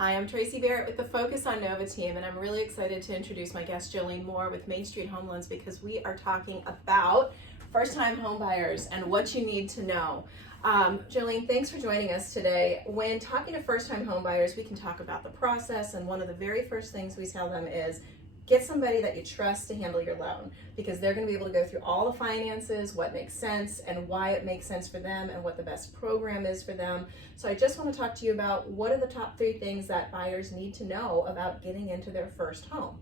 Hi, I'm Tracey Barrett with the Focus on Nova team, and I'm really excited to introduce my guest Jolene Moore with Main Street Home Loans because we are talking about first-time home buyers and what you need to know. Jolene, thanks for joining us today. When talking to first-time home buyers, we can talk about the process, and one of the very first things we tell them is get somebody that you trust to handle your loan, because they're going to be able to go through all the finances, what makes sense and why it makes sense for them and what the best program is for them. So I just want to talk to you about what are the top 3 things that buyers need to know about getting into their first home.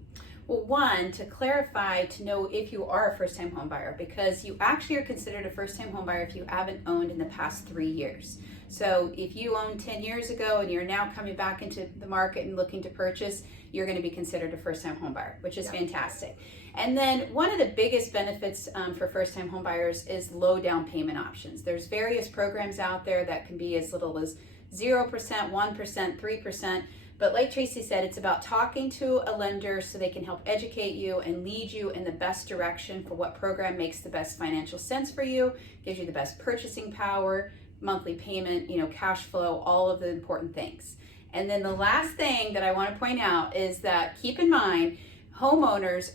Well, one, to clarify, to know if you are a first-time home buyer, because you actually are considered a first-time home buyer if you haven't owned in the past 3 years. So if you owned 10 years ago and you're now coming back into the market and looking to purchase, you're going to be considered a first-time home buyer, which is fantastic. And then one of the biggest benefits for first-time home buyers is low down payment options. There's various programs out there that can be as little as 0%, 1%, 3%. But like Tracey said, it's about talking to a lender so they can help educate you and lead you in the best direction for what program makes the best financial sense for you, gives you the best purchasing power, monthly payment, cash flow, all of the important things. And then the last thing that I want to point out is that keep in mind, homeowners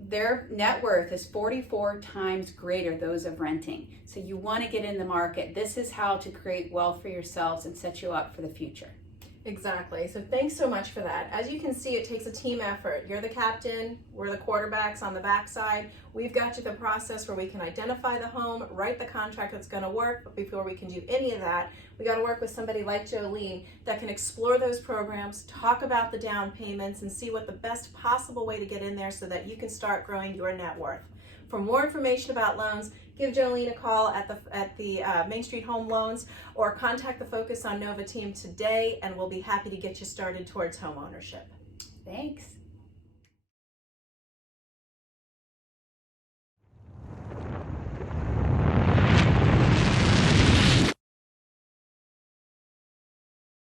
their net worth is 44 times greater those of renting. So you want to get in the market. This is how to create wealth for yourselves and set you up for the future. Exactly. So thanks so much for that. As you can see, it takes a team effort. You're the captain, we're the quarterbacks on the backside. We've got you the process where we can identify the home, write the contract that's going to work, but before we can do any of that, we got to work with somebody like Jolene that can explore those programs, talk about the down payments, and see what the best possible way to get in there so that you can start growing your net worth. For more information about loans, give Jolene a call at the Main Street Home Loans or contact the Focus on Nova team today, and we'll be happy to get you started towards home ownership. Thanks.